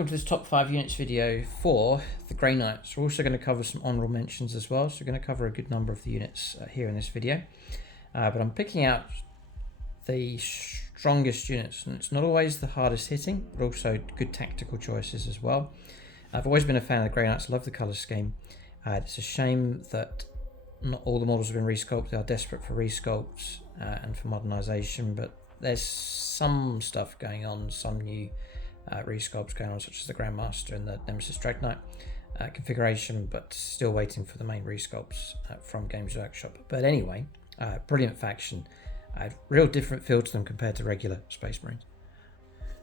Welcome to this top 5 units video for the Grey Knights. We're also going to cover some honourable mentions as well, so we're going to cover a good number of the units here in this video. But I'm picking out the strongest units, and it's not always the hardest hitting, but also good tactical choices as well. I've always been a fan of the Grey Knights, love the colour scheme. It's a shame that not all the models have been resculpted. They are desperate for resculpts and for modernisation, but there's some stuff going on, some new resculpts going on, such as the Grandmaster and the Nemesis Dreadknight configuration, but still waiting for the main resculpts from Games Workshop. But anyway, brilliant faction, real different feel to them compared to regular Space Marines.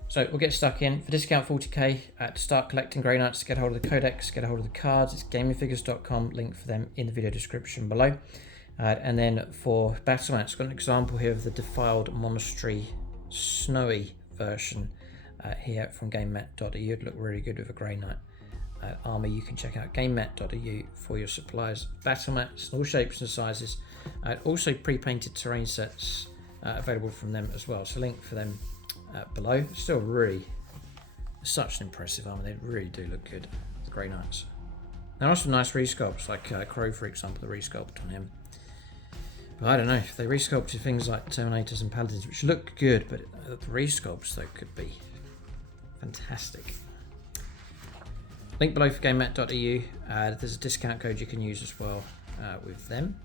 So we'll get stuck in. For discount 40k, to start collecting Grey Knights, get a hold of the Codex, get a hold of the cards. It's gamingfigures.com, link for them in the video description below. And then for Battle Mats, I've got an example here of the Defiled Monastery Snowy version here from GameMat.eu. It'd look really good with a Grey Knight army. You can check out GameMat.eu for your supplies. Battle mats in all shapes and sizes. Also pre-painted terrain sets available from them as well. So link for them below. Still really such an impressive army. They really do look good, the Grey Knights. There are some nice resculpts, like Crow, for example, the resculpt on him. But I don't know, if they resculpted things like Terminators and Paladins, which look good, but the resculpts though could be fantastic. Link below for GameMat.eu. There's a discount code you can use as well with them.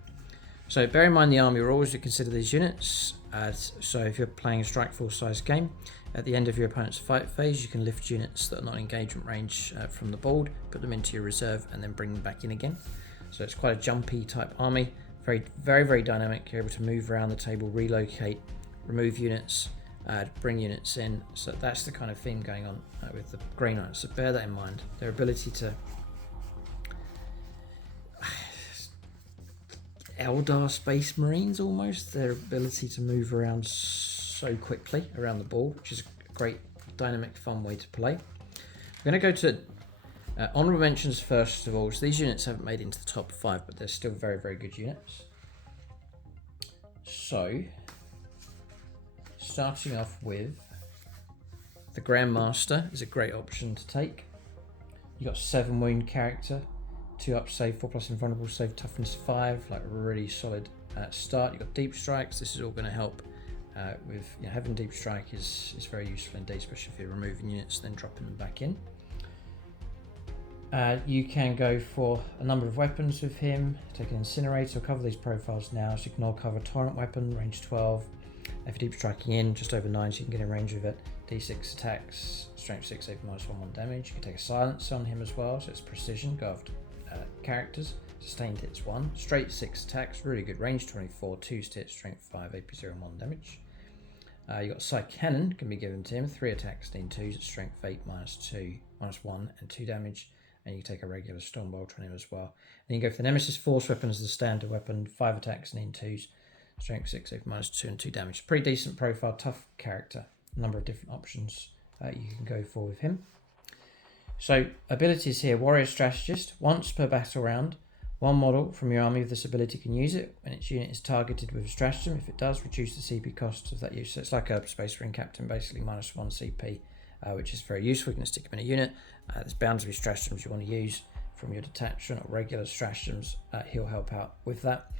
So bear in mind the army rules to consider these units. So if you're playing a strike force size game, at the end of your opponent's fight phase, you can lift units that are not in engagement range from the board, put them into your reserve, and then bring them back in again. So it's quite a jumpy type army. Very dynamic. You're able to move around the table, relocate, remove units, bring units in. So that's the kind of theme going on with the Grey Knights. So bear that in mind. Their ability to Eldar Space Marines almost. Their ability to move around so quickly around the board, which is a great, dynamic, fun way to play. We're going to go to honourable mentions first of all. So these units haven't made it into the top 5, but they're still very good units. So starting off with the Grandmaster is a great option to take. You got 7 wound character, 2 up save, 4+ invulnerable save, toughness 5, like really solid start. You got deep strikes. This is all going to help with having deep strike is very useful indeed, especially if you're removing units then dropping them back in. You can go for a number of weapons with him. Take an incinerator. I'll cover these profiles now, so you can all cover torrent weapon, range 12. If you're deep striking in, just over 9, so you can get in range with it. D6 attacks, strength 6, save -1 damage. You can take a silence on him as well, so it's precision. Go after characters. Sustained hits 1, straight 6 attacks, really good, range 24, 2 hits, strength 5, AP 0 and 1 damage. You got Psych Cannon can be given to him, 3 attacks, D 2s, strength 8, -2, -1 and 2 damage. And you can take a regular Stormbolt on him as well. Then you go for the Nemesis Force weapon as the standard weapon, 5 attacks and 2s, strength 6, save -2 and 2 damage. Pretty decent profile, tough character. A number of different options you can go for with him. So abilities here: Warrior Strategist. Once per battle round, 1 model from your army with this ability can use it when its unit is targeted with a stratagem. If it does, reduce the CP cost of that use. So it's like a Space Marine Captain, basically, -1 CP. Which is very useful. You can stick them in a unit. There's bound to be stratagems you want to use from your detachment or regular stratagems. He'll help out with that.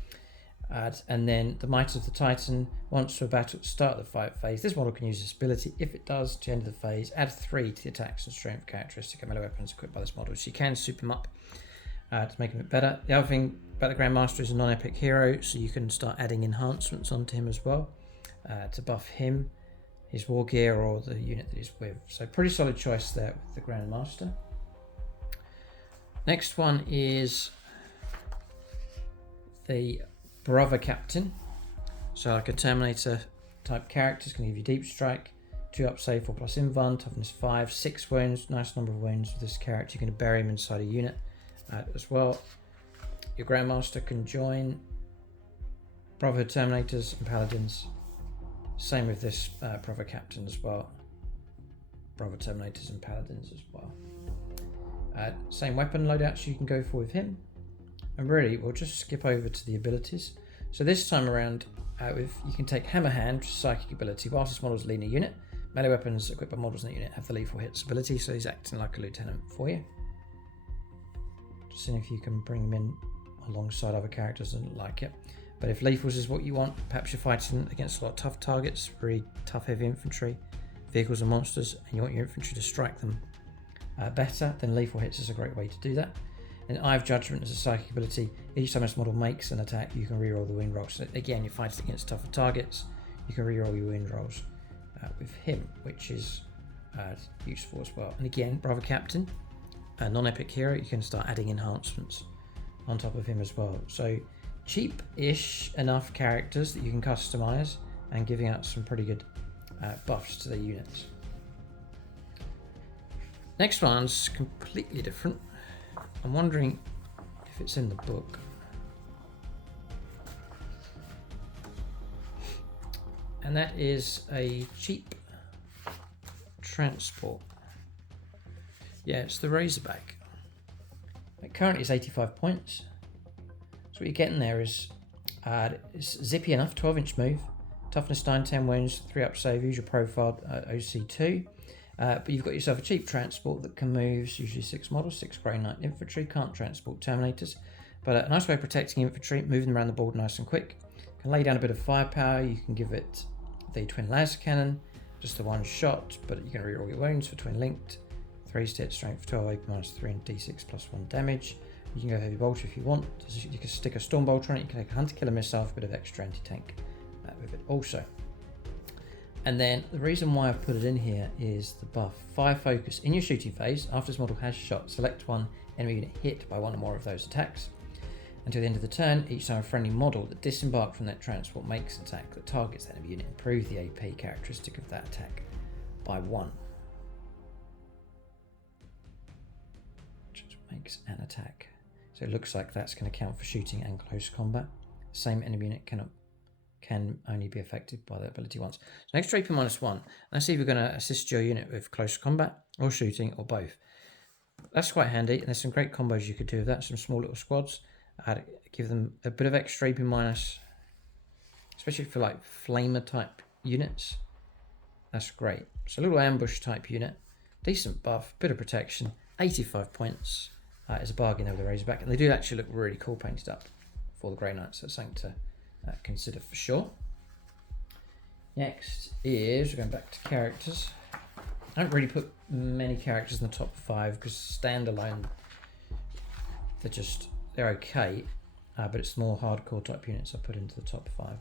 And then the Might of the Titan. Once for battle at the start of the fight phase, this model can use this ability. If it does, to the end of the phase, add 3 to the attacks and strength characteristic of melee weapons equipped by this model. So you can soup him up to make him a bit better. The other thing about the Grandmaster is a non-epic hero, so you can start adding enhancements onto him as well to buff him, his war gear, or the unit that he's with. So pretty solid choice there with the Grandmaster. Next one is the Brother Captain. So like a Terminator type character, is going to give you deep strike, 2 up save, 4+ invuln, toughness 5, 6 wounds, nice number of wounds with this character. You're going to bury him inside a unit as well. Your Grandmaster can join Brotherhood Terminators and Paladins. Same with this Brother Captain as well. Brother Terminators and Paladins as well. Same weapon loadouts you can go for with him. And really, we'll just skip over to the abilities. So this time around, you can take Hammer Hand, which is a psychic ability. Whilst this model is a leaner unit, Melee weapons equipped by models in the unit have the lethal hits ability, so he's acting like a lieutenant for you. Just seeing if you can bring him in alongside other characters and like it. But if lethals is what you want, perhaps you're fighting against a lot of tough targets, very tough heavy infantry, vehicles and monsters, and you want your infantry to strike them better, then lethal hits is a great way to do that. And Eye of Judgment is a psychic ability. Each time this model makes an attack, you can reroll the wound rolls. So again, you're fighting against tougher targets, you can reroll your wound rolls with him, which is useful as well. And again, Brother Captain, a non-epic hero, you can start adding enhancements on top of him as well. So cheap-ish enough characters that you can customize and giving out some pretty good buffs to their units. Next one's completely different. I'm wondering if it's in the book. And that is a cheap transport. Yeah, it's the Razorback. It currently is 85 points. So what you're getting there is it's zippy enough, 12-inch move, toughness 9, 10 wounds, 3 up save, usual profile OC2. But you've got yourself a cheap transport that can move usually 6 models, 6 Grey Knight infantry, can't transport Terminators. But a nice way of protecting infantry, moving them around the board nice and quick. Can lay down a bit of firepower, you can give it the twin laser cannon, just the one shot, but you can reroll your wounds for twin linked. 3 stat strength, 12 AP -3 and D6 +1 damage. You can go heavy bolter if you want. You can stick a storm bolter on it, you can take a hunter killer missile for a bit of extra anti-tank with it also. And then the reason why I've put it in here is the buff. Fire focus. In your shooting phase, after this model has shot, select one enemy unit hit by one or more of those attacks. Until the end of the turn, each time a friendly model that disembarked from that transport makes an attack that targets that enemy unit, improve the AP characteristic of that attack by 1. Just makes an attack. So it looks like that's going to count for shooting and close combat. The same enemy unit can only be affected by the ability once. So extra AP -1. Let's see if we're going to assist your unit with close combat or shooting or both. That's quite handy, and there's some great combos you could do with that. Some small little squads. I'd give them a bit of extra AP minus, especially for like flamer type units. That's great. So a little ambush type unit, decent buff, bit of protection, 85 points is a bargain over the Razorback, and they do actually look really cool painted up for the Grey Knights. So it's something to consider for sure. Next is, we're going back to characters. I don't really put many characters in the top 5 because standalone they're okay, but it's more hardcore type units I put into the top 5.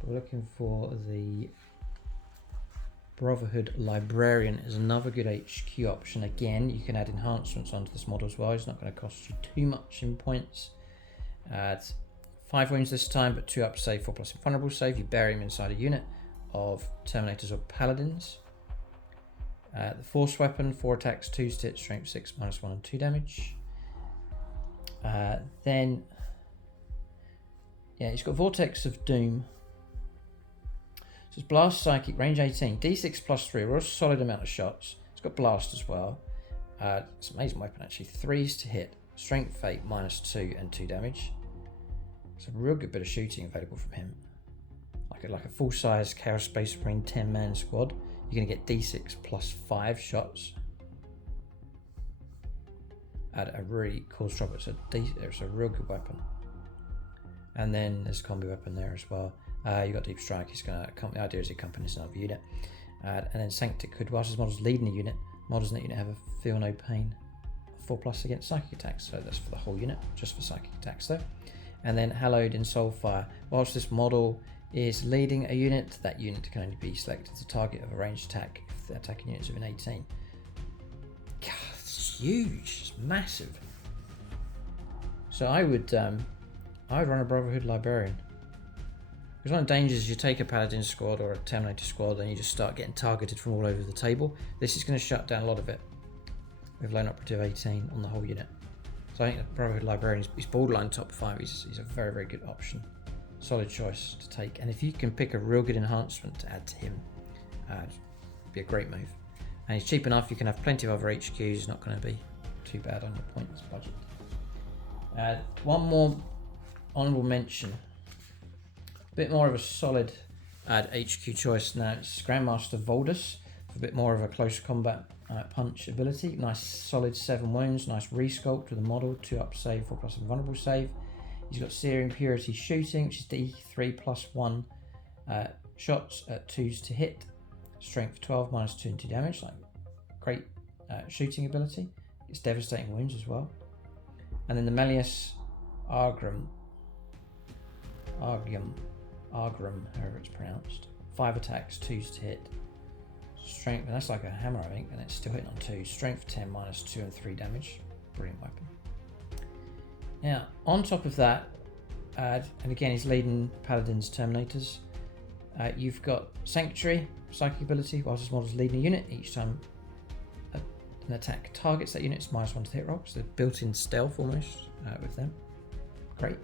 But we're looking for the Brotherhood Librarian is another good HQ option. Again, you can add enhancements onto this model as well. It's not going to cost you too much in points. 5 wounds this time, but 2 up save, 4+ invulnerable save. You bury him inside a unit of Terminators or Paladins. The Force Weapon, 4 attacks, 2 stat strength, 6 -1 and 2 damage. Then, yeah, he's got Vortex of Doom. So it's Blast Psychic, range 18, D6 +3, a real solid amount of shots. It's got Blast as well. It's an amazing weapon actually. 3s to hit, Strength 8, -2 and 2 damage. It's a real good bit of shooting available from him. Like a full-size Chaos Space Marine 10-man squad, you're going to get D6 +5 shots. At a really cool drop. It's a real good weapon. And then there's a combi weapon there as well. You got Deep Strike. The idea is it accompanies another unit. And then Sanctic Hood. Whilst this model's leading a unit, models in that unit have a Feel No Pain 4+ against psychic attacks. So that's for the whole unit, just for psychic attacks though. And then Hallowed in Soulfire. Whilst this model is leading a unit, that unit can only be selected as a target of a ranged attack if the attacking units within 18. God, it's huge. It's massive. So I would run a Brotherhood Librarian. Because one of the dangers is you take a Paladin squad or a Terminator squad and you just start getting targeted from all over the table. This is going to shut down a lot of it with Lone Operative 18 on the whole unit. So I think the Brotherhood Librarian is borderline top 5. He's a very, very good option. Solid choice to take. And if you can pick a real good enhancement to add to him, it'd be a great move. And he's cheap enough, you can have plenty of other HQs, not going to be too bad on your points budget. One more honourable mention. A bit more of a solid HQ choice now. It's Grandmaster Voldus. a bit more of a close combat punch ability. Nice solid 7 wounds, nice resculpt with a model, 2 up save, 4 plus invulnerable save. He's got Searing Purity Shooting, which is D3 plus 1 shots at 2s to hit. Strength 12 minus 2 and 2 damage. Like great shooting ability. It's devastating wounds as well. And then the Malleus Argum, however it's pronounced. 5 attacks, 2s to hit. Strength, and that's like a hammer, I think, and it's still hitting on 2. Strength 10 minus 2 and 3 damage. Brilliant weapon. Now, on top of that, and again, he's leading Paladin's Terminators. You've got Sanctuary, psychic ability. Whilst this model's leading a unit, each time an attack targets that unit, it's -1 to hit roll. So built-in stealth almost with them. Great.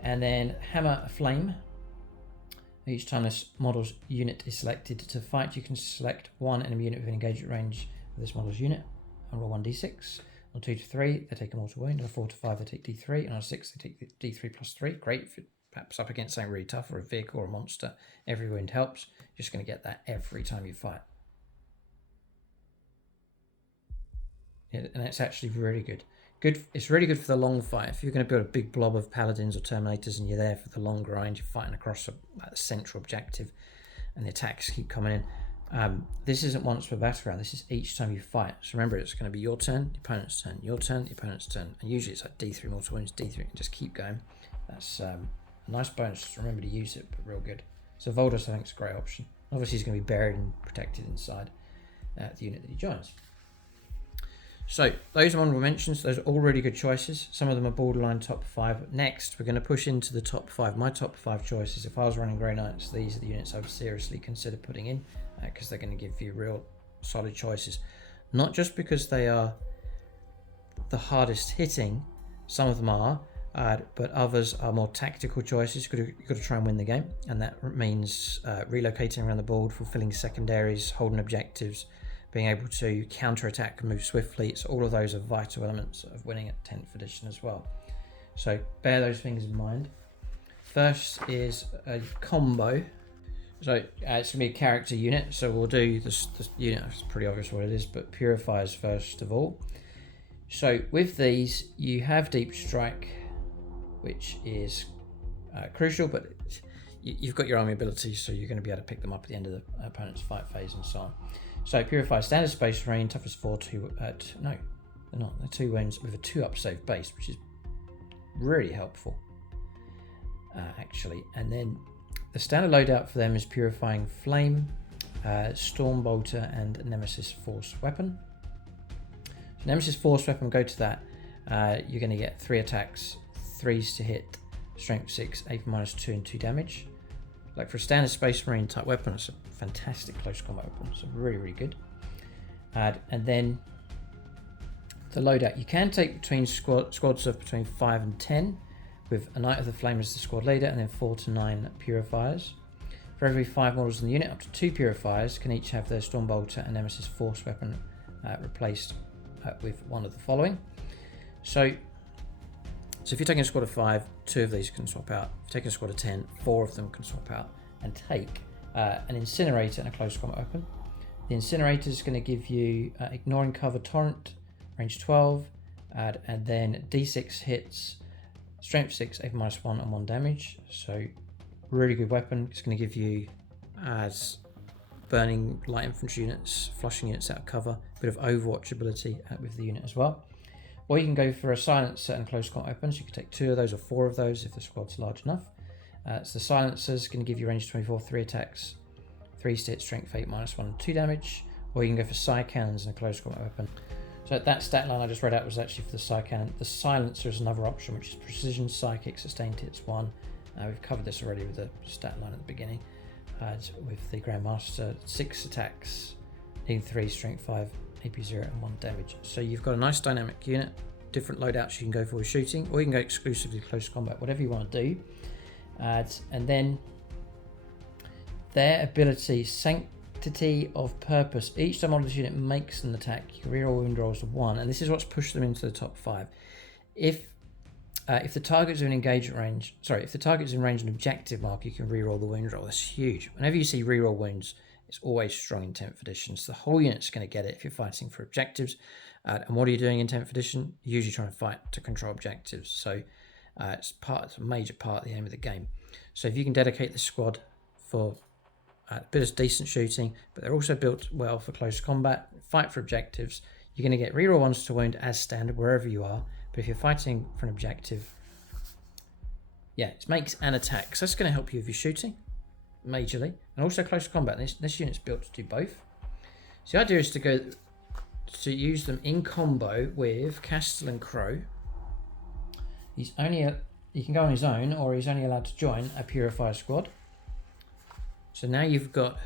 And then Hammer Flame. Each time this model's unit is selected to fight, you can select one enemy unit within engagement range of this model's unit and roll 1d6. On 2 to 3, they take a mortal wound. On 4 to 5, they take d3. And on 6, they take d3 plus 3. Great if you're perhaps up against something really tough or a vehicle or a monster. Every wound helps. You're just going to get that every time you fight. Yeah, and it's actually really good. It's really good for the long fight. If you're going to build a big blob of Paladins or Terminators and you're there for the long grind, you're fighting across a central objective and the attacks keep coming in. This isn't once per battleground, this is each time you fight. So remember, it's going to be your turn, the opponent's turn, your turn, the opponent's turn. And usually it's like D3 mortal wounds, D3, and just keep going. That's a nice bonus, just remember to use it, but real good. So Voldus, I think, is a great option. Obviously he's going to be buried and protected inside the unit that he joins. So those are honorable mentions. Those are all really good choices. Some of them are borderline top 5. Next, we're going to push into the top 5. My top 5 choices, if I was running Grey Knights, these are the units I would seriously consider putting in because they're going to give you real solid choices. Not just because they are the hardest hitting, some of them are, but others are more tactical choices. You've got to try and win the game, and that means relocating around the board, fulfilling secondaries, holding objectives, being able to counter-attack and move swiftly. So all of those are vital elements of winning at 10th edition as well. So bear those things in mind. First is a combo. So it's going to be a character unit. So we'll do this unit, it's pretty obvious what it is, but Purifiers first of all. So with these, you have Deep Strike, which is crucial, but you've got your army abilities, so you're going to be able to pick them up at the end of the opponent's fight phase and so on. So Purify, standard space marine, toughness 4, 2, no, they're not. They're 2 wounds with a 2 up save base, which is really helpful, actually. And then the standard loadout for them is Purifying Flame, Storm Bolter, and Nemesis Force Weapon. So Nemesis Force Weapon, go to that. You're going to get 3 attacks, 3s to hit, strength 6, 8 minus 2 and 2 damage. Like for a standard space marine type weapon, it's a fantastic close combat weapon. So really, really good. And then the loadout, you can take between squads of between 5 and 10, with a Knight of the Flame as the squad leader, and then 4 to 9 Purifiers. For every 5 models in the unit, up to 2 Purifiers can each have their Storm Bolter and Nemesis Force Weapon replaced with one of the following. So if you're taking a squad of 5, 2 of these can swap out. If you're taking a squad of 10, 4 of them can swap out and take an Incinerator and a close combat weapon. The Incinerator is going to give you Ignoring Cover Torrent, range 12, and then D6 hits, strength 6, 8 minus 1 and 1 damage. So really good weapon. It's going to give you burning light infantry units, flushing units out of cover, a bit of Overwatch ability with the unit as well. Or you can go for a Silencer and close combat weapons. You can take 2 of those or 4 of those if the squad's large enough. So the Silencer is going to give you range 24, 3 attacks, 3 to hit, strength 8 minus 1 and 2 damage. Or you can go for Psy Cannons and a close combat weapon. So that stat line I just read out was actually for the Psy Cannon. The Silencer is another option, which is Precision, Psychic, Sustained Hits 1. We've covered this already with the stat line at the beginning. With the Grandmaster, 6 attacks, needing 3, strength 5, AP 0 and 1 damage. So you've got a nice dynamic unit, different loadouts you can go for with shooting, or you can go exclusively close combat, whatever you want to do. And then their ability, Sanctity of Purpose. Each time on this unit makes an attack, you can reroll wound rolls of 1, and this is what's pushed them into the top 5. If the target's in engagement range, if the target's in range of an objective mark, you can reroll the wound roll. That's huge. Whenever you see reroll wounds, It's always strong in 10th edition. So the whole unit's going to get it if you're fighting for objectives. And what are you doing in 10th edition? You're usually trying to fight to control objectives. So it's a major part of the aim of the game. So if you can dedicate the squad for a bit of decent shooting, but they're also built well for close combat, fight for objectives, you're going to get reroll 1s to wound as standard wherever you are. But if you're fighting for an objective, yeah, it makes an attack. So that's going to help you if you're shooting majorly, and also close combat. This unit's built to do both. So the idea is to use them in combo with Castellan Crow. He can go on his own, or he's only allowed to join a Purifier squad. So now you've got,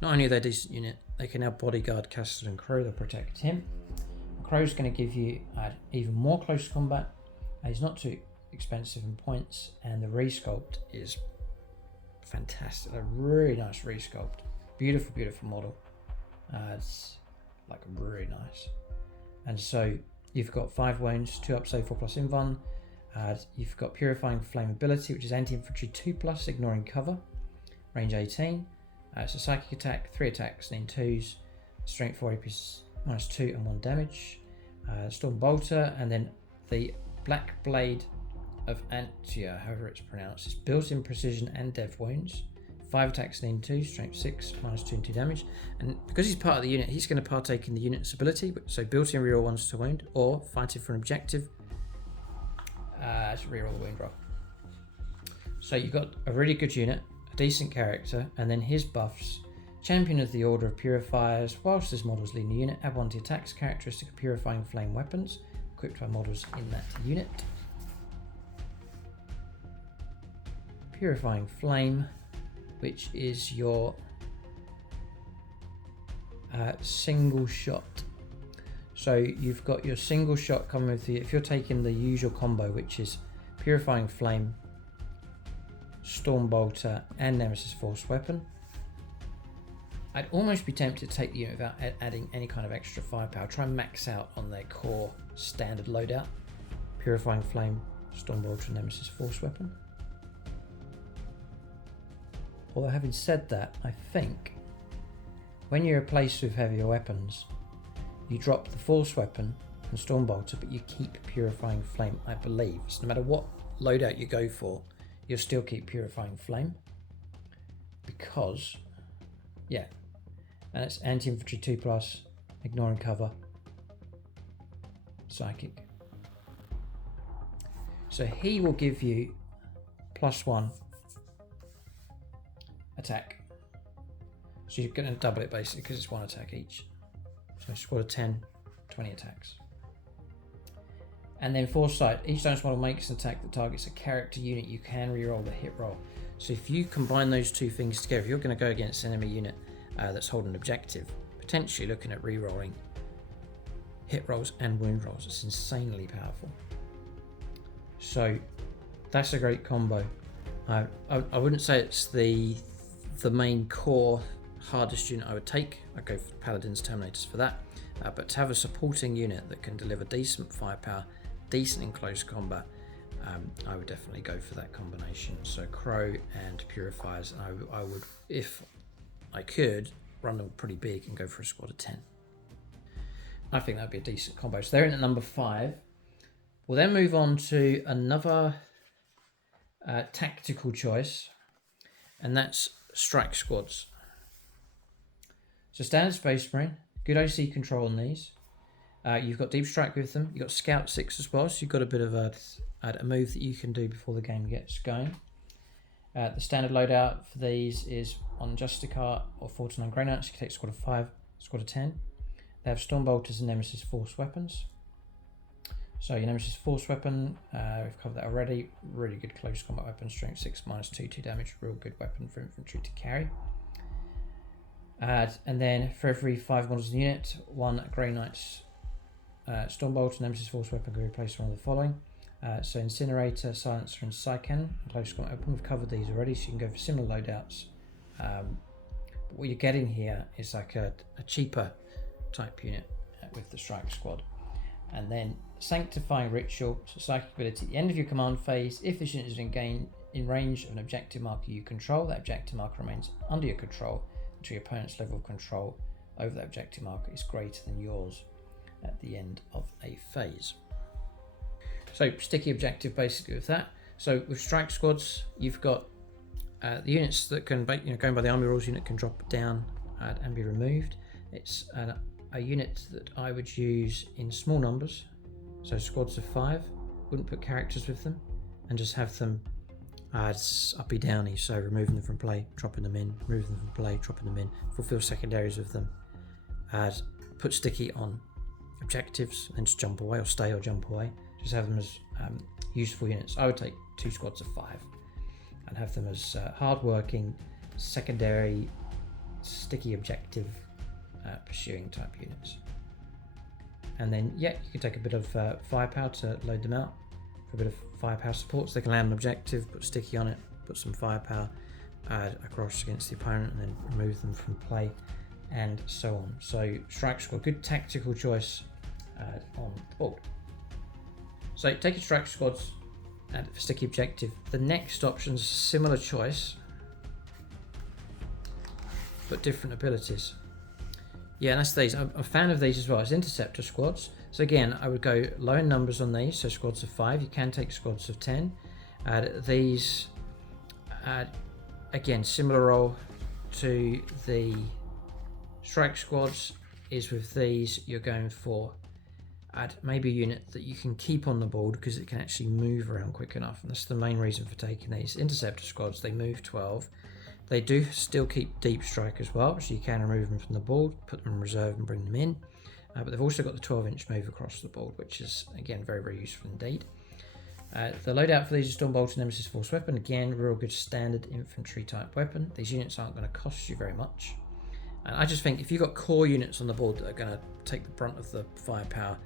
not only are they a decent unit, they can now bodyguard Castellan Crow, they'll protect him. Crow's going to give you even more close combat. He's not too expensive in points, and the resculpt is fantastic. A really nice resculpt. Beautiful, beautiful model. It's like really nice. And so you've got 5 wounds, 2 up, save, 4+ invuln. You've got Purifying Flame ability, which is anti-infantry 2+, ignoring cover. Range 18. It's a psychic attack, 3 attacks, and in 2s. Strength 4 AP -2 and 1 damage. Storm Bolter, and then the Black Blade of Antia, however it's pronounced. It's built-in precision and dev wounds. 5 attacks and in 2, strength 6, -2 and 2 damage. And because he's part of the unit, he's going to partake in the unit's ability. So built-in reroll 1s to wound, or fighting for an objective. Reroll the wound roll. So you've got a really good unit, a decent character, and then his buffs. Champion of the Order of Purifiers. Whilst this model's leading the unit, add 1 to attacks characteristic of Purifying Flame weapons, equipped by models in that unit. Purifying Flame, which is your single shot. So you've got your single shot coming with the, if you're taking the usual combo, which is Purifying Flame, Storm Bolter, and Nemesis Force Weapon. I'd almost be tempted to take the unit without adding any kind of extra firepower. Try and max out on their core standard loadout. Purifying Flame, Storm Bolter, Nemesis Force Weapon. Although having said that, I think when you're placed with heavier weapons, you drop the Force Weapon and Storm Bolter, but you keep Purifying Flame, I believe. So no matter what loadout you go for, you'll still keep Purifying Flame. Because, yeah, and it's anti-infantry 2+, ignoring cover, psychic. So he will give you +1 attack. So you're going to double it basically because it's 1 attack each. So squad of 10, 20 attacks. And then Foresight. Each dice model makes an attack that targets a character unit. You can reroll the hit roll. So if you combine those two things together, if you're going to go against an enemy unit that's holding an objective, potentially looking at rerolling hit rolls and wound rolls. It's insanely powerful. So that's a great combo. I wouldn't say it's the main core hardest unit I would take. I'd go for Paladins, Terminators for that. But to have a supporting unit that can deliver decent firepower, decent in close combat, I would definitely go for that combination. So Crow and Purifiers, I would, if I could, run them pretty big and go for a squad of 10. I think that'd be a decent combo. So they're in at number 5. We'll then move on to another tactical choice, and that's strike squads. So standard Space Marine, good OC control on these. You've got deep strike with them. You've got Scout 6 as well, so you've got a bit of a move that you can do before the game gets going. The standard loadout for these is on Justicar or 49 Grey Knights. You can take squad of 5, squad of 10. They have Storm Bolters and Nemesis Force weapons. So your Nemesis Force weapon, we've covered that already. Really good close combat weapon, strength 6, -2, 2 damage. Real good weapon for infantry to carry. And then for every 5 models in the unit, 1 Grey Knight's Storm Bolter, Nemesis Force weapon can replace one of the following. So Incinerator, Silencer, and Psycannon. Close combat weapon. We've covered these already, so you can go for similar loadouts. But what you're getting here is like a cheaper type unit with the strike squad. And then Sanctifying Ritual, so psychic ability. At the end of your command phase, if this unit is in range of an objective marker you control, that objective marker remains under your control until your opponent's level of control over that objective marker is greater than yours at the end of a phase. So sticky objective basically with that. So with strike squads, you've got the units that can, going by the army rules, unit can drop down and be removed. It's a unit that I would use in small numbers, so squads of 5. Wouldn't put characters with them, and just have them as uppy downy, so removing them from play, dropping them in, removing them from play, dropping them in, fulfill secondaries with them, put sticky on objectives, and just jump away or stay or jump away. Just have them as useful units. I would take 2 squads of 5 and have them as hard-working, secondary, sticky objective pursuing type units. And then, yeah, you can take a bit of firepower to load them out for a bit of firepower support, so they can land an objective, put sticky on it, put some firepower across against the opponent, and then remove them from play, and so on. So strike squad, good tactical choice on the board. So take your strike squads and for sticky objective. The next option is a similar choice, but different abilities. Yeah, and that's these. I'm a fan of these as well. It's interceptor squads. So again, I would go low in numbers on these. So squads of 5. You can take squads of 10. These, again, similar role to the strike squads is with these. You're going for maybe a unit that you can keep on the board because it can actually move around quick enough. And that's the main reason for taking these. Interceptor squads, they move 12. They do still keep deep strike as well, so you can remove them from the board, put them in reserve and bring them in. But they've also got the 12-inch move across the board, which is, again, very, very useful indeed. The loadout for these is Stormbolt Nemesis Force Weapon. Again, real good standard infantry type weapon. These units aren't going to cost you very much. And I just think if you've got core units on the board that are going to take the brunt of the firepower,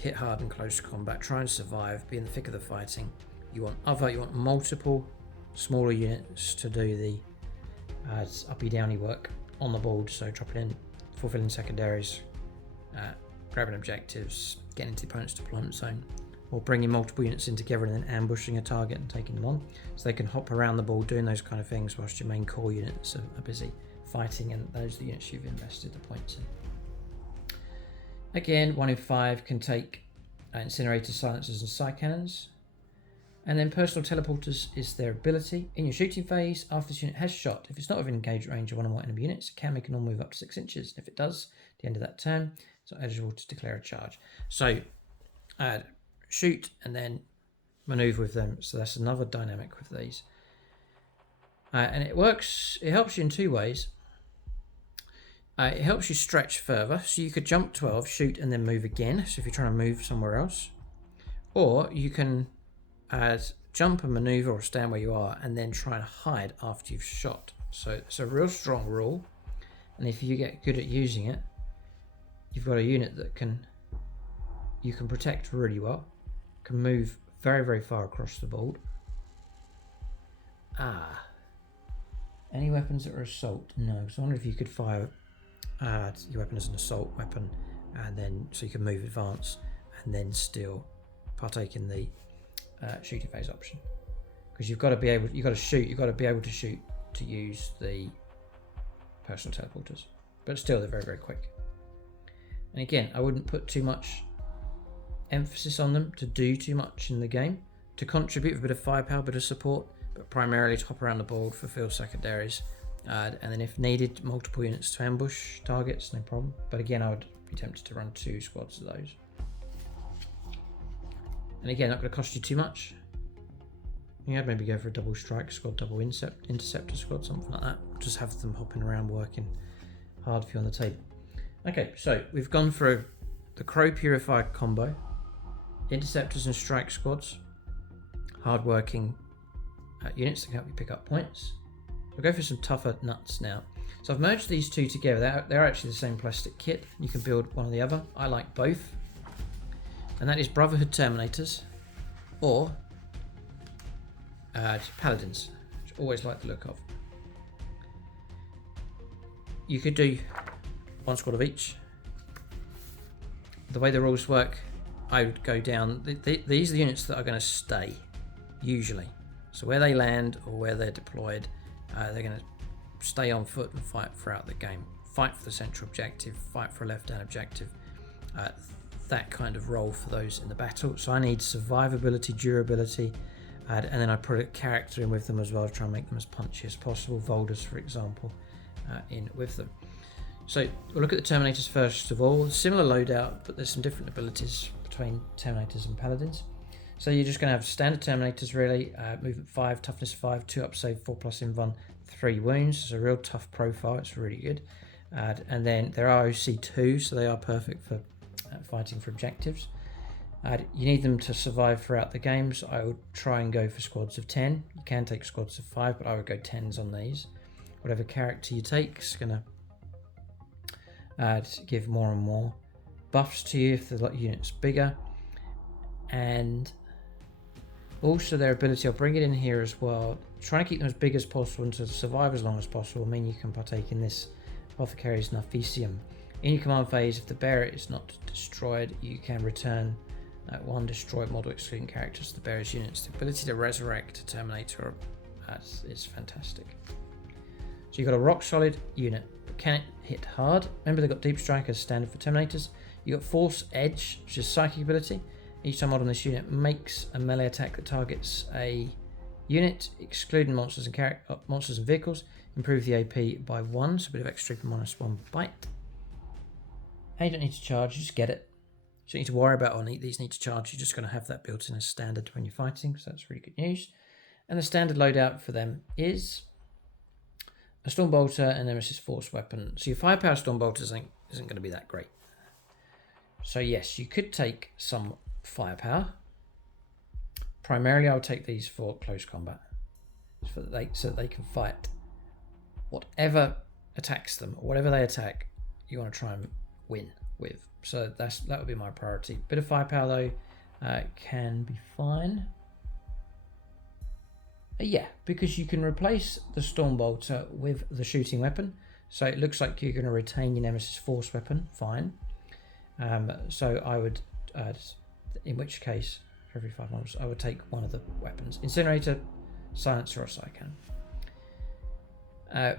hit hard in close combat, try and survive, be in the thick of the fighting, you want multiple smaller units to do the uppy downy work on the board, so dropping in, fulfilling secondaries, grabbing objectives, getting into the opponent's deployment zone, or bringing multiple units in together and then ambushing a target and taking them on, so they can hop around the board doing those kind of things whilst your main core units are busy fighting, and those are the units you've invested the points in. Again, 1 in 5 can take incinerators, silencers and side cannons. And then personal teleporters is their ability. In your shooting phase, after this unit has shot, if it's not within engaged range of one or more enemy units, it can make a normal move up to 6 inches. If it does, at the end of that turn, it's not eligible to declare a charge. So shoot and then maneuver with them. So that's another dynamic with these. And it works, it helps you in 2 ways. It helps you stretch further. So you could jump 12, shoot and then move again. So if you're trying to move somewhere else. Or you can jump and maneuver or stand where you are and then try and hide after you've shot. So it's a real strong rule, and if you get good at using it, you've got a unit that you can protect really well, can move very, very far across the board. Any weapons that are assault? No, because I wonder if you could fire your weapon as an assault weapon, and then so you can move advance and then still partake in the shooting phase option, because you've got to be able to shoot to use the personal teleporters, but still they're very, very quick. And again, I wouldn't put too much emphasis on them to do too much in the game, to contribute with a bit of firepower, a bit of support, but primarily to hop around the board, fulfill secondaries, and then if needed, multiple units to ambush targets, no problem. But again, I would be tempted to run 2 squads of those. And again, not going to cost you too much. Yeah, maybe go for a double strike squad, double interceptor squad, something like that. Just have them hopping around working hard for you on the table. Okay, so we've gone through the Crow Purifier combo, interceptors and strike squads, hard-working units that can help you pick up points. We'll go for some tougher nuts now. So I've merged these 2 together. They're actually the same plastic kit. You can build one or the other. I like both. And that is Brotherhood Terminators or Paladins, which I always like the look of. You could do 1 squad of each. The way the rules work, I would go down. These are the units that are going to stay, usually. So where they land or where they're deployed, they're going to stay on foot and fight throughout the game. Fight for the central objective, fight for a left-hand objective. That kind of role for those in the battle. So I need survivability, durability, and then I put a character in with them as well to try and make them as punchy as possible. Volders, for example, in with them. So we'll look at the Terminators first of all. Similar loadout, but there's some different abilities between Terminators and Paladins. So you're just going to have standard Terminators really, movement 5, toughness 5, 2 up save, 4 plus invuln, 3 wounds. It's a real tough profile, it's really good. And then there are OC2, so they are perfect for fighting for objectives. You need them to survive throughout the games. I would try and go for squads of 10. You can take squads of 5, but I would go 10s on these. Whatever character you take is going to give more and more buffs to you if the unit's bigger. And also their ability, I'll bring it in here as well. Trying to keep them as big as possible and to survive as long as possible. I mean, you can partake in this Apothecary's Nafisium. In your command phase, if the bearer is not destroyed, you can return one destroyed model excluding characters to the bearer's units. The ability to resurrect a Terminator is fantastic. So you've got a rock solid unit, but can it hit hard? Remember, they've got Deep Strike as standard for Terminators. You've got Force Edge, which is psychic ability. Each time model on this unit makes a melee attack that targets a unit, excluding monsters and vehicles. Improve the AP by 1, so a bit of extra -1 bite. And you don't need to charge, you just get it. You don't need to worry about, oh, these need to charge. You're just going to have that built in as standard when you're fighting, so that's really good news. And the standard loadout for them is a Stormbolter and Nemesis Force weapon. So your firepower Stormbolter isn't going to be that great. So yes, you could take some firepower. Primarily, I would take these for close combat, so that they can fight whatever attacks them, or whatever they attack, you want to try and win with. So that would be my priority. Bit of firepower though can be fine. Yeah, because you can replace the Stormbolter with the shooting weapon. So it looks like you're going to retain your Nemesis Force weapon. Fine. So I would, in which case, for every 5 models, I would take one of the weapons. Incinerator, Silencer, or Psycan.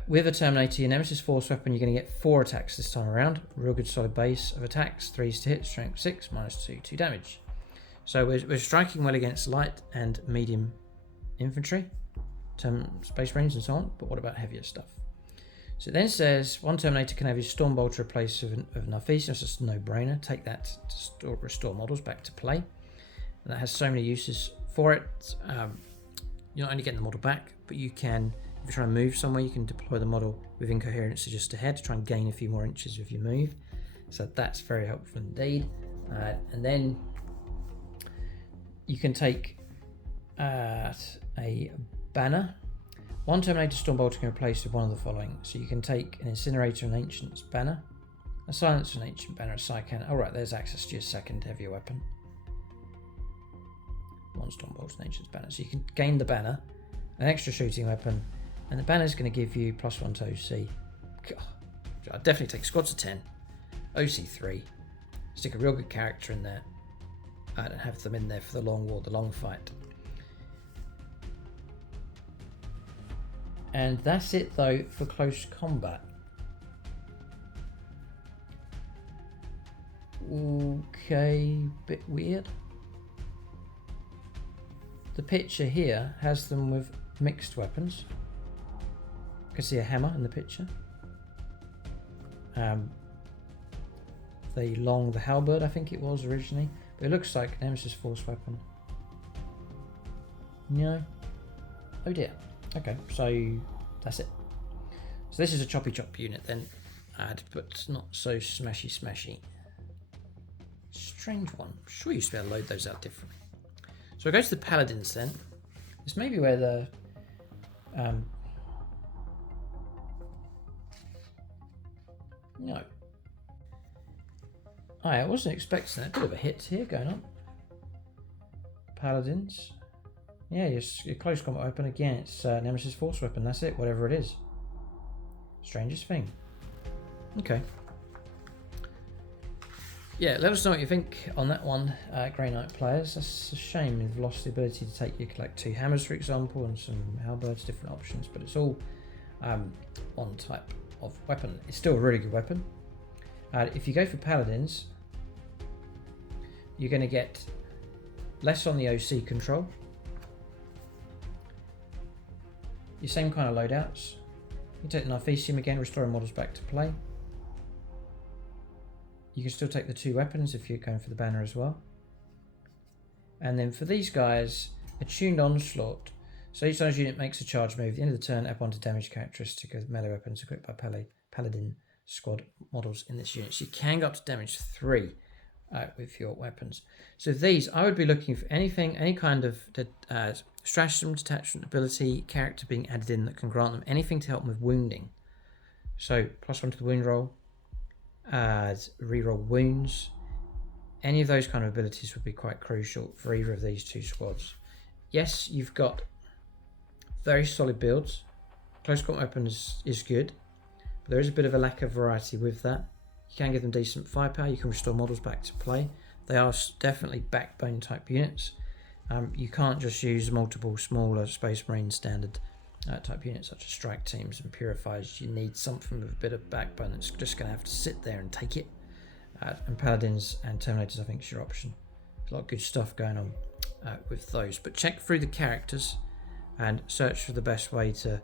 With a Terminator, your Nemesis Force weapon, you're going to get 4 attacks this time around. Real good solid base of attacks, 3s to hit, strength 6, -2 damage. So we're striking well against light and medium infantry, Space Marines and so on, but what about heavier stuff? So it then says, one Terminator can have his Stormbolter replaced of Nafisium. It's just a no-brainer. Take that to restore models back to play. And that has so many uses for it. You're not only getting the model back, but you can, if you're trying to move somewhere, you can deploy the model with incoherence just ahead to try and gain a few more inches with your move. So that's very helpful indeed. And then you can take a banner. One Terminator Stormbolter can replace with one of the following. So you can take an Incinerator and Ancient's banner, a Silencer and Ancient banner, a Psycan. Oh right, there's access to your second heavier weapon. One Stormbolter and Ancient's banner. So you can gain the banner, an extra shooting weapon, and the banner is going to give you +1 to OC. God, I'd definitely take squads of 10, OC3, stick a real good character in there, and have them in there for the long war, the long fight. And that's it though for close combat. Okay, bit weird. The picture here has them with mixed weapons. You can see a hammer in the picture. The halberd, I think it was originally, but it looks like a Nemesis Force weapon. No. Oh dear. Okay, so that's it. So this is a choppy chop unit then, but not so smashy. Strange one. I'm sure you used to be able to load those out differently. So we'll go to the Paladins then. This may be where the no. I wasn't expecting that. Bit of a hit here going on. Paladins. Yeah, your close combat weapon again. It's Nemesis Force weapon. That's it. Whatever it is. Strangest thing. Okay. Yeah, let us know what you think on that one, Grey Knight players. That's a shame you've lost the ability to take your collect 2 hammers, for example, and some halberds, different options. But it's all on type of weapon. It's still a really good weapon. If you go for paladins, you're going to get less on the OC control. Your same kind of loadouts. You take the Narfesium again, restoring models back to play. You can still take the 2 weapons if you're going for the banner as well. And then for these guys, attuned onslaught. So each time a unit makes a charge move, at the end of the turn, add 1 to damage characteristic of melee weapons equipped by paladin squad models in this unit. So you can go up to damage 3 with your weapons. So these, I would be looking for anything, any kind of stratagem, detachment ability, character being added in that can grant them anything to help them with wounding. So +1 to the wound roll, reroll wounds. Any of those kind of abilities would be quite crucial for either of these 2 squads. Yes, you've got very solid builds. Close combat weapons is good, but there is a bit of a lack of variety with that. You can give them decent firepower. You can restore models back to play. They are definitely backbone type units. You can't just use multiple smaller Space Marine standard type units such as strike teams and purifiers. You need something with a bit of backbone that's just going to have to sit there and take it. And paladins and terminators, I think, is your option. There's a lot of good stuff going on with those. But check through the characters and search for the best way to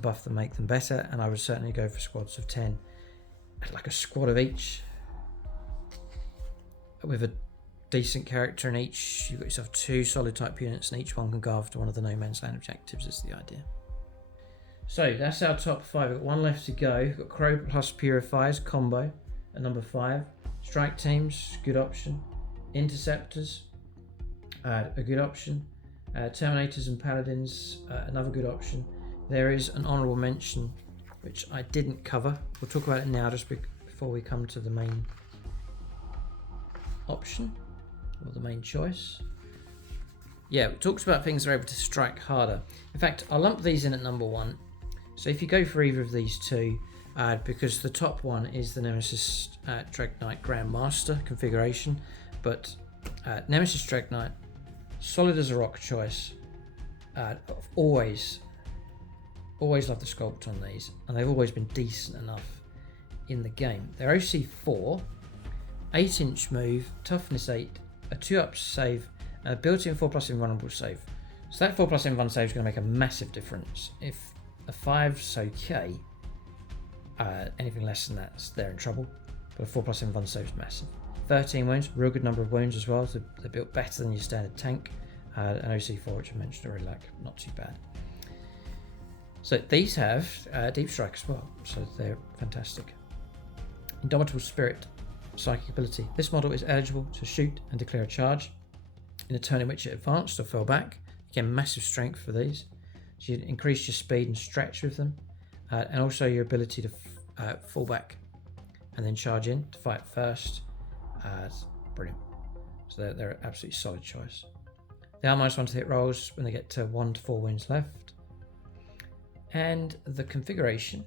buff them, make them better. And I would certainly go for squads of 10, like a squad of each, with a decent character in each. You've got yourself 2 solid type units, and each one can go after one of the no man's land objectives. Is the idea. So that's our top 5. We've got 1 left to go. We've got Crow plus Purifiers combo at number 5. Strike teams, good option. Interceptors, a good option. Terminators and Paladins, another good option. There is an honourable mention which I didn't cover. We'll talk about it now just before we come to the main option, or the main choice. Yeah, it talks about things that are able to strike harder. In fact, I'll lump these in at number 1. So if you go for either of these 2, because the top one is the Nemesis Dread Knight Grandmaster configuration, but Nemesis Dread Knight, solid as a rock choice. I've always loved the sculpt on these, and they've always been decent enough in the game. They're OC 4, 8-inch move, toughness 8, a 2-up save, and a built-in 4+ invulnerable save. So that 4+ invulnerable save is going to make a massive difference. If a 5's okay, anything less than that, they're in trouble. But a 4+ invulnerable save is massive. 13 wounds, real good number of wounds as well. So they're built better than your standard tank. An OC4, which I mentioned already, like, not too bad. So these have deep strike as well, so they're fantastic. Indomitable Spirit, psychic ability. This model is eligible to shoot and declare a charge in a turn in which it advanced or fell back. Again, massive strength for these. So you increase your speed and stretch with them, and also your ability to fall back and then charge in to fight first. Brilliant. So they're an absolutely solid choice. They are -1 to hit rolls when they get to 1 to 4 wounds left. And the configuration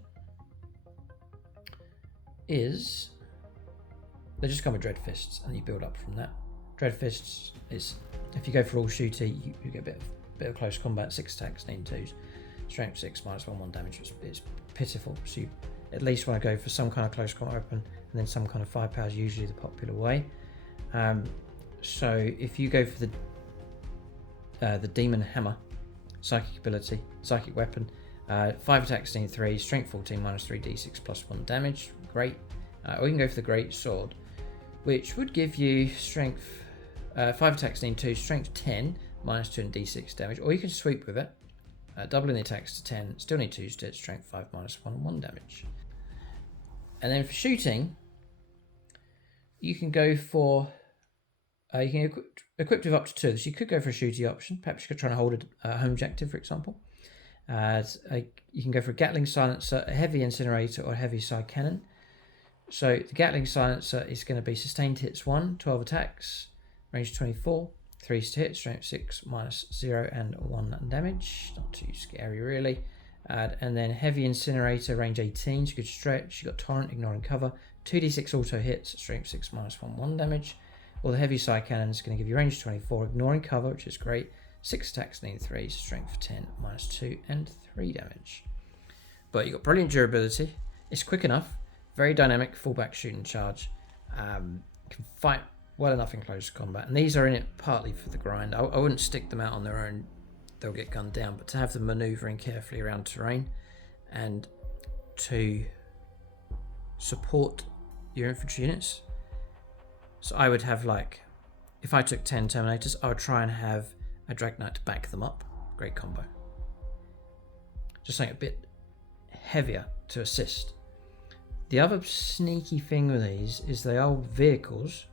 is, they just come with Dread Fists, and you build up from that. Dread Fists is, if you go for all shooter, you get a bit of close combat, 6 attacks, need 2s, strength 6, -1 damage. It's pitiful. So you at least want to go for some kind of close combat weapon, and then some kind of firepower is usually the popular way. So if you go for the Demon Hammer, psychic ability, psychic weapon, 5 attacks, need 3, strength 14, -3 d6 +1 damage, great. Or you can go for the Great Sword, which would give you strength 5 attacks, need 2, strength 10, -2 and d6 damage. Or you can sweep with it, doubling the attacks to 10, still need 2 to hit, strength 5, -1 and 1 damage. And then for shooting, you can go for you can equip with up to 2. So you could go for a shooty option. Perhaps you could try and hold a home objective, for example. You can go for a Gatling Silencer, a Heavy Incinerator, or a Heavy Side Cannon. So the Gatling Silencer is going to be sustained hits 1, 12 attacks, range 24, 3s to hit, strength 6, -0 and 1 damage. Not too scary, really. And then Heavy Incinerator, range 18, so good stretch. You've got Torrent, ignoring cover, 2d6 auto hits, strength 6, -1, 1 damage. Or the Heavy Side Cannon is going to give you range 24, ignoring cover, which is great. 6 attacks, need 3, strength 10, -2 and 3 damage. but you've got brilliant durability. It's quick enough, very dynamic, fullback shoot and charge. Can fight well enough in close combat, and these are in it partly for the grind. I wouldn't stick them out on their own, they'll get gunned down, but to have them manoeuvring carefully around terrain and to support your infantry units. So I would have, like, if I took 10 Terminators, I would try and have a Drag Knight to back them up. Great combo. Just something a bit heavier to assist. The other sneaky thing with these is they are vehicles,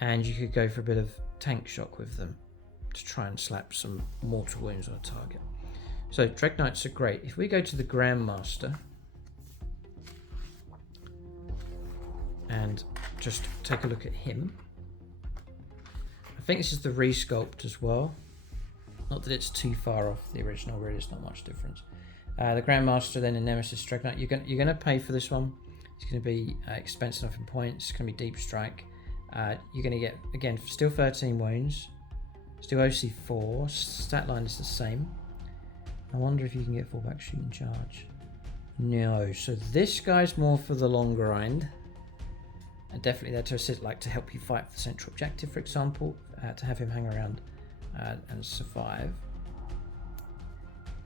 and you could go for a bit of tank shock with them to try and slap some mortal wounds on a target. So Drag Knights are great. If we go to the Grandmaster and just take a look at him, I think this is the resculpt as well. Not that it's too far off the original, really, it's not much difference. The Grandmaster then in Nemesis Drag Knight, you're going to pay for this one. It's going to be expensive enough in points. It's going to be Deep Strike. You're going to get, again, still 13 wounds, still OC 4. Stat line is the same. I wonder if you can get fullback shoot and charge. No. So this guy's more for the long grind, and definitely there to assist, like to help you fight for the central objective, for example. To have him hang around and survive.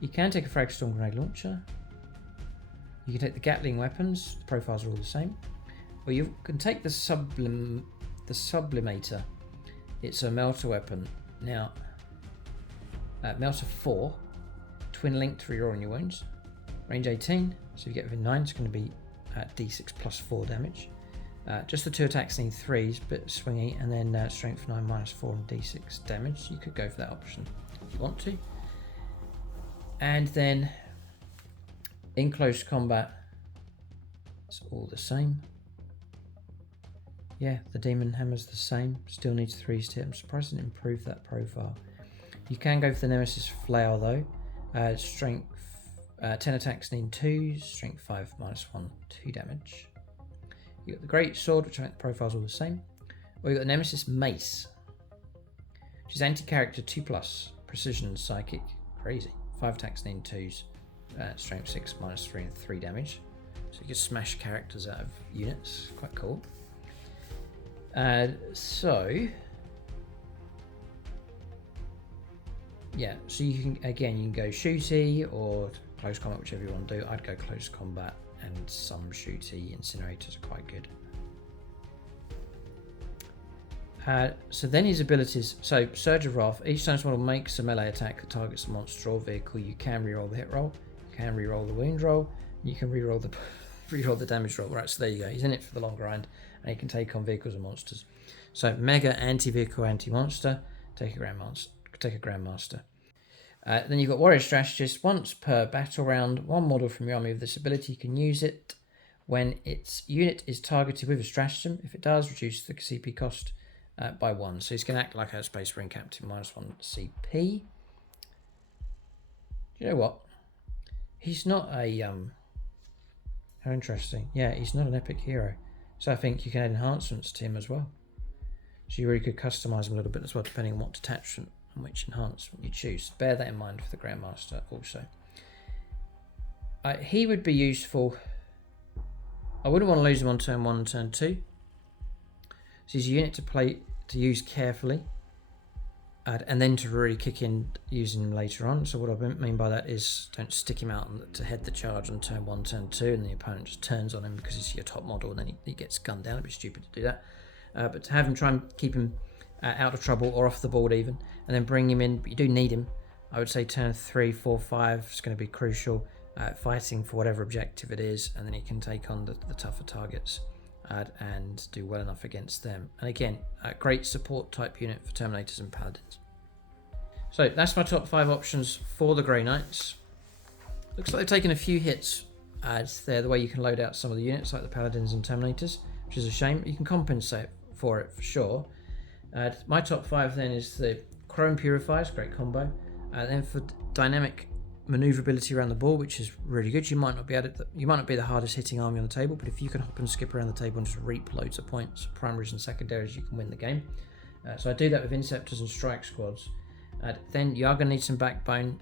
You can take a Frag Storm Grenade Launcher. You can take the Gatling weapons. The profiles are all the same. Or you can take the Sublimator. It's a melter weapon. Now, melter 4, twin linked for your your wounds. Range 18, so you get within 9. It's going to be D6 plus 4 damage. Just the 2 attacks need 3s, bit swingy, and then strength 9 minus 4 and D6 damage. You could go for that option if you want to. And then in close combat, it's all the same. Yeah, the Demon Hammer's the same. Still needs 3s to hit. I'm surprised it didn't improve that profile. You can go for the Nemesis Flail though. Strength 10 attacks need 2s, strength 5 minus 1, 2 damage. You got the Great Sword, which I think the profile's all the same. Or you got the Nemesis Mace, which is anti-character 2+, precision psychic, crazy. 5 attacks need 2s, strength 6 minus 3 and 3 damage. So you can smash characters out of units, quite cool. So yeah, so you can, again, you can go shooty or close combat, whichever you want to do. I'd go close combat, and some shooty. Incinerators are quite good. So then his abilities. So Surge of Wrath. Each time this model makes a melee attack that targets a monster or vehicle, you can reroll the hit roll, you can reroll the wound roll, and you can reroll the reroll the damage roll. Right, so there you go. He's in it for the long grind, and he can take on vehicles and monsters. So mega anti-vehicle, anti-monster. Take a Grandmaster. Then you've got Warrior Strategist. Once per battle round, one model from your army with this ability can use it when its unit is targeted with a stratagem. If it does, reduce the CP cost by 1. So he's going to act like a Space Marine Captain, -1 CP. Do you know what? He's not a... how interesting. Yeah, he's not an epic hero. So I think you can add enhancements to him as well. So you really could customize him a little bit as well, depending on what detachment and which enhancement you choose. Bear that in mind for the Grandmaster also. He would be useful. I wouldn't want to lose him on turn 1 and turn 2. So he's a unit to use carefully, and then to really kick in using him later on. So what I mean by that is, don't stick him out to head the charge on turn 1, turn 2, and the opponent just turns on him because he's your top model, and then he gets gunned down. It'd be stupid to do that. But to have him, try and keep him out of trouble or off the board even, and then bring him in. But you do need him. I would say turn 3, 4, 5 is going to be crucial. Fighting for whatever objective it is, and then he can take on the tougher targets and do well enough against them. And again, a great support type unit for Terminators and Paladins. So that's my top 5 options for the Grey Knights. Looks like they've taken a few hits. They're the way you can load out some of the units, like the Paladins and Terminators, which is a shame. You can compensate for it for sure. My top 5 then is the Chrome Purifiers, great combo. Then for dynamic maneuverability around the board, which is really good. You might not be the hardest hitting army on the table, but if you can hop and skip around the table and just reap loads of points, primaries and secondaries, you can win the game. So I do that with Inceptors and Strike Squads. Then you are going to need some backbone.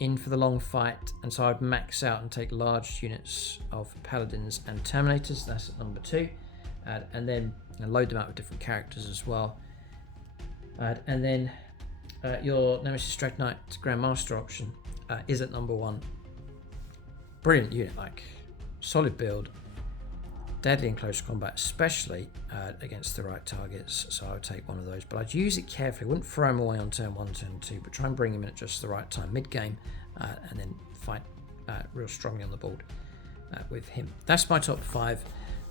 in for the long fight, and so I'd max out and take large units of paladins and terminators. That's at number 2, and then load them out with different characters as well. And then your Nemesis Dread Knight Grandmaster option is at number 1. Brilliant unit, like solid build, deadly in close combat, especially against the right targets. So I would take one of those, but I'd use it carefully. I wouldn't throw him away on turn 1, turn 2, but try and bring him in at just the right time, mid game, and then fight real strongly on the board with him. That's my top 5.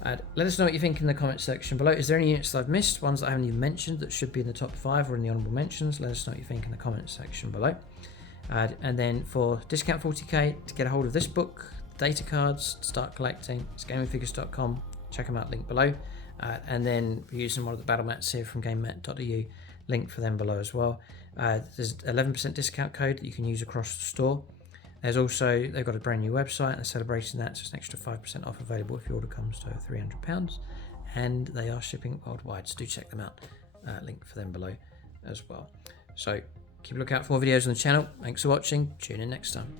Let us know what you think in the comment section below. Is there any units that I've missed, ones that I haven't even mentioned that should be in the top 5 or in the honorable mentions? Let us know what you think in the comment section below. And then for discount 40k to get a hold of this book, data cards, start collecting, it's gamingfigures.com. Check them out, link below. And then we're using one of the battle mats here from gamemat.eu, link for them below as well. There's 11% discount code that you can use across the store. There's also, they've got a brand new website and they're celebrating that, so it's an extra 5% off available if your order comes to £300. And they are shipping worldwide, so do check them out. Link for them below as well. So keep a lookout for more videos on the channel. Thanks for watching. Tune in next time.